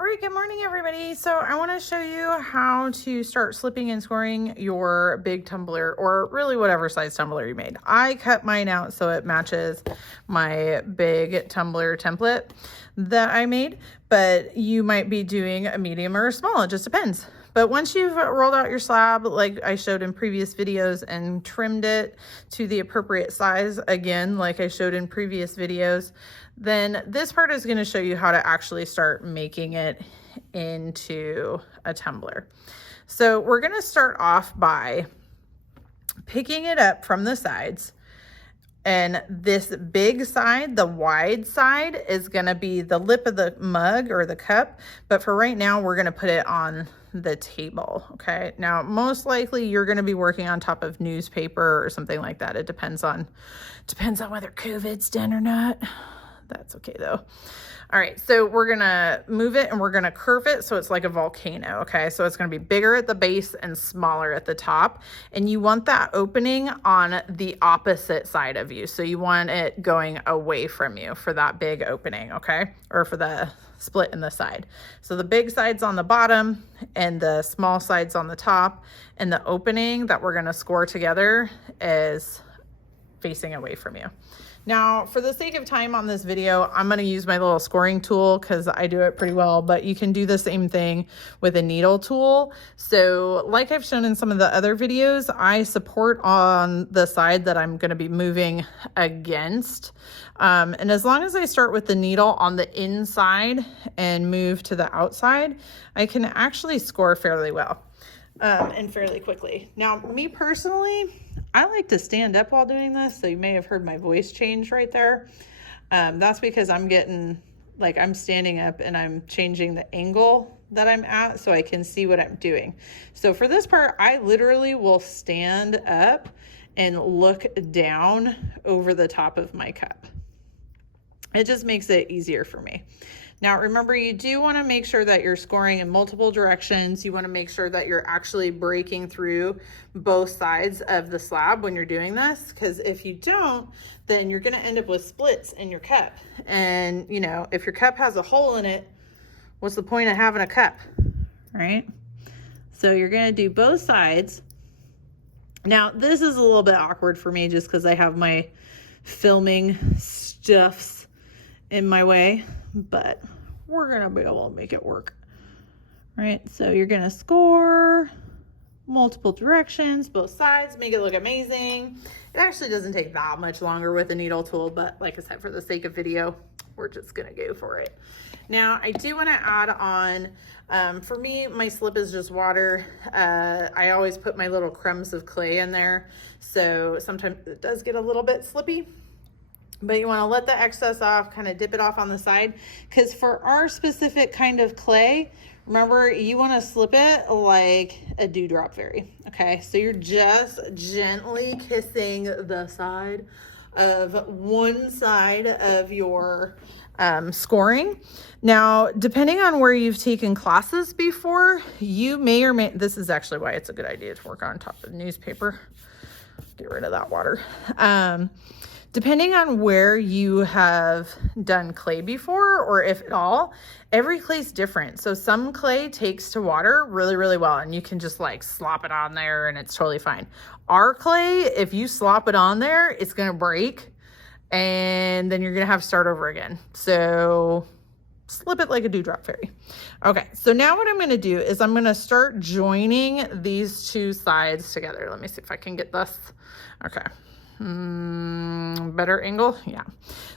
All right, good morning, everybody. So I want to show you how to start slipping and scoring your big tumbler, or really whatever size tumbler you made. I cut mine out so it matches my big tumbler template that I made, but you might be doing a medium or a small, it just depends. But once you've rolled out your slab, like I showed in previous videos, and trimmed it to the appropriate size, again, like I showed in previous videos, then this part is going to show you how to actually start making it into a tumbler. So we're going to start off by picking it up from the sides. And this big side, the wide side, is going to be the lip of the mug or the cup. But for right now, we're going to put it on the table. Okay. Now, most likely you're going to be working on top of newspaper or something like that. It depends on whether COVID's done or not. That's okay though. All right, so we're gonna move it and we're gonna curve it so it's like a volcano, okay? So it's gonna be bigger at the base and smaller at the top. And you want that opening on the opposite side of you. So you want it going away from you for that big opening, okay? Or for the split in the side. So the big side's on the bottom and the small side's on the top. And the opening that we're gonna score together is facing away from you. Now, for the sake of time on this video, I'm going to use my little scoring tool because I do it pretty well, but you can do the same thing with a needle tool. So like I've shown in some of the other videos, I support on the side that I'm going to be moving against. And as long as I start with the needle on the inside and move to the outside, I can actually score fairly well. And fairly quickly. Now, me personally, I like to stand up while doing this, so you may have heard my voice change right there. That's because I'm standing up and I'm changing the angle that I'm at so I can see what I'm doing. So for this part, I literally will stand up and look down over the top of my cup. It just makes it easier for me. Now, remember, you do want to make sure that you're scoring in multiple directions. You want to make sure that you're actually breaking through both sides of the slab when you're doing this, because if you don't, then you're going to end up with splits in your cup. And, you know, if your cup has a hole in it, what's the point of having a cup, right? So you're going to do both sides. Now, this is a little bit awkward for me just because I have my filming stuffs in my way, but we're gonna be able to make it work. Right, so you're gonna score multiple directions, both sides, make it look amazing. It actually doesn't take that much longer with a needle tool, but like I said, for the sake of video, we're just gonna go for it. Now, I do wanna add on, for me, my slip is just water. I always put my little crumbs of clay in there, so sometimes it does get a little bit slippy. But you want to let the excess off, kind of dip it off on the side, because for our specific kind of clay, remember, you want to slip it like a dewdrop fairy, okay? So you're just gently kissing the side of one side of your scoring. Now, depending on where you've taken classes before, you may or may, this is actually why it's a good idea to work on top of newspaper. Get rid of that water. Depending on where you have done clay before, or if at all, every clay's different. So some clay takes to water really, really well, and you can just like slop it on there and it's totally fine. Our clay, if you slop it on there, it's gonna break and then you're gonna have to start over again. So slip it like a dewdrop fairy. Okay, so now what I'm gonna do is I'm gonna start joining these two sides together. Let me see if I can get this. Okay. Better angle. Yeah.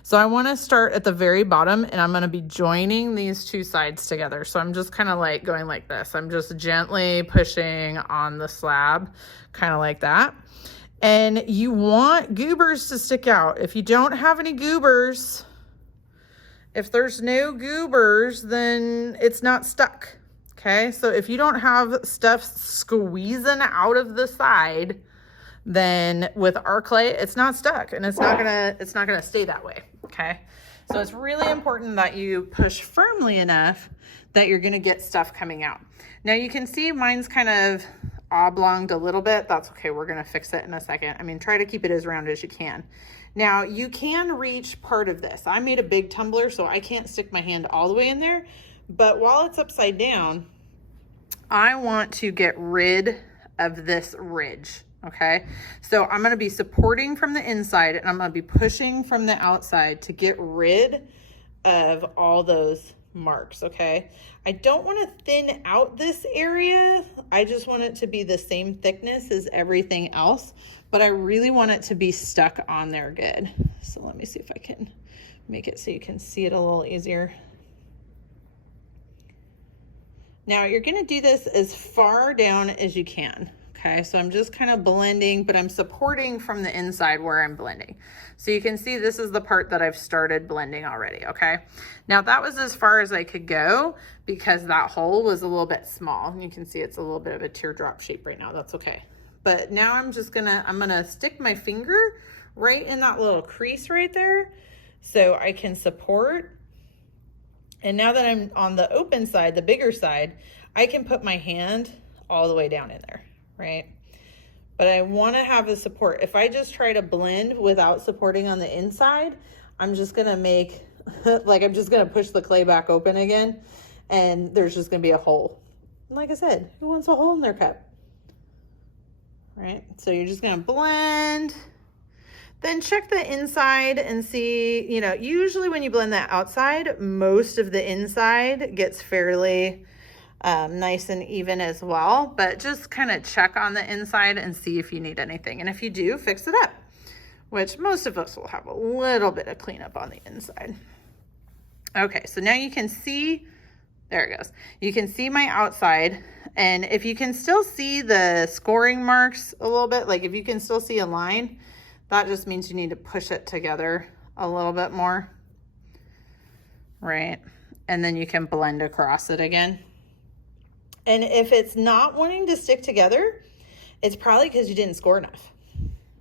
So I want to start at the very bottom and I'm going to be joining these two sides together. So I'm just kind of like going like this. I'm just gently pushing on the slab, kind of like that. And you want goobers to stick out. If you don't have any goobers, if there's no goobers, then it's not stuck. Okay. So if you don't have stuff squeezing out of the side, then with our clay, it's not stuck and it's not gonna stay that way, okay? So it's really important that you push firmly enough that you're gonna get stuff coming out. Now you can see mine's kind of oblonged a little bit. That's okay, we're gonna fix it in a second. I mean, try to keep it as round as you can. Now you can reach part of this. I made a big tumbler, so I can't stick my hand all the way in there, But while it's upside down, I want to get rid of this ridge, okay? So I'm gonna be supporting from the inside and I'm gonna be pushing from the outside to get rid of all those marks, okay? I don't wanna thin out this area. I just want it to be the same thickness as everything else, but I really want it to be stuck on there good. So let me see if I can make it so you can see it a little easier. Now you're gonna do this as far down as you can, okay? So I'm just kind of blending, but I'm supporting from the inside where I'm blending. So you can see this is the part that I've started blending already, okay? Now that was as far as I could go because that hole was a little bit small. And you can see it's a little bit of a teardrop shape right now, that's okay. But now I'm gonna stick my finger right in that little crease right there so I can support. And now that I'm on the open side, the bigger side, I can put my hand all the way down in there, right? But I want to have a support. If I just try to blend without supporting on the inside, I'm just going to make, like I'm just going to push the clay back open again, and there's just going to be a hole. And like I said, who wants a hole in their cup? Right? So you're just going to blend. Then check the inside and see, you know, usually when you blend that outside, most of the inside gets fairly nice and even as well, but just kind of check on the inside and see if you need anything. And if you do, fix it up, which most of us will have a little bit of cleanup on the inside. Okay, so now you can see, there it goes. You can see my outside, and if you can still see the scoring marks a little bit, like if you can still see a line, that just means you need to push it together a little bit more, right? And then you can blend across it again. And if it's not wanting to stick together, it's probably because you didn't score enough.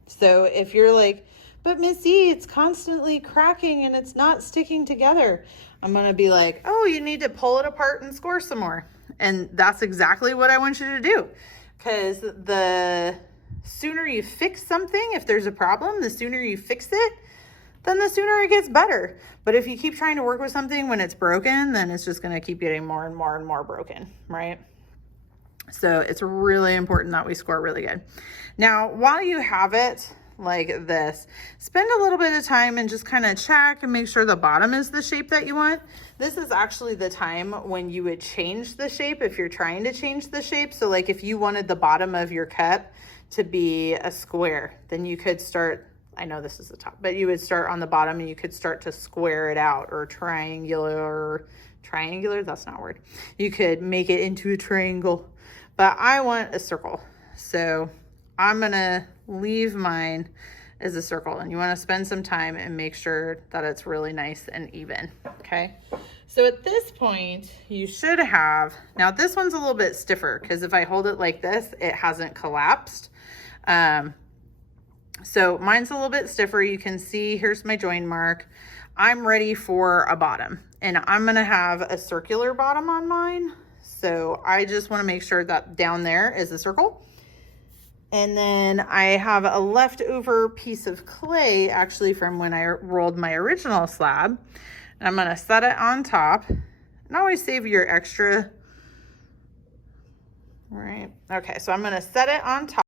So if you're like, but Missy, it's constantly cracking and it's not sticking together, I'm gonna be like, oh, you need to pull it apart and score some more. And that's exactly what I want you to do, because the sooner you fix something, if there's a problem, the sooner you fix it, then the sooner it gets better. But if you keep trying to work with something when it's broken, then it's just going to keep getting more and more and more broken, right? So it's really important that we score really good. Now, while you have it like this, spend a little bit of time and just kind of check and make sure the bottom is the shape that you want. This is actually the time when you would change the shape if you're trying to change the shape. So like if you wanted the bottom of your cup to be a square, then you could start, I know this is the top, but you would start on the bottom and you could start to square it out, or triangular, that's not a word. You could make it into a triangle, but I want a circle. So I'm gonna leave mine as a circle, and you wanna spend some time and make sure that it's really nice and even, okay? So at this point, you should have, now this one's a little bit stiffer because if I hold it like this, it hasn't collapsed. So mine's a little bit stiffer. You can see, here's my join mark. I'm ready for a bottom, and I'm gonna have a circular bottom on mine. So I just wanna make sure that down there is a circle. And then I have a leftover piece of clay actually from when I rolled my original slab. And I'm gonna set it on top, and always save your extra, right? Okay, so I'm gonna set it on top.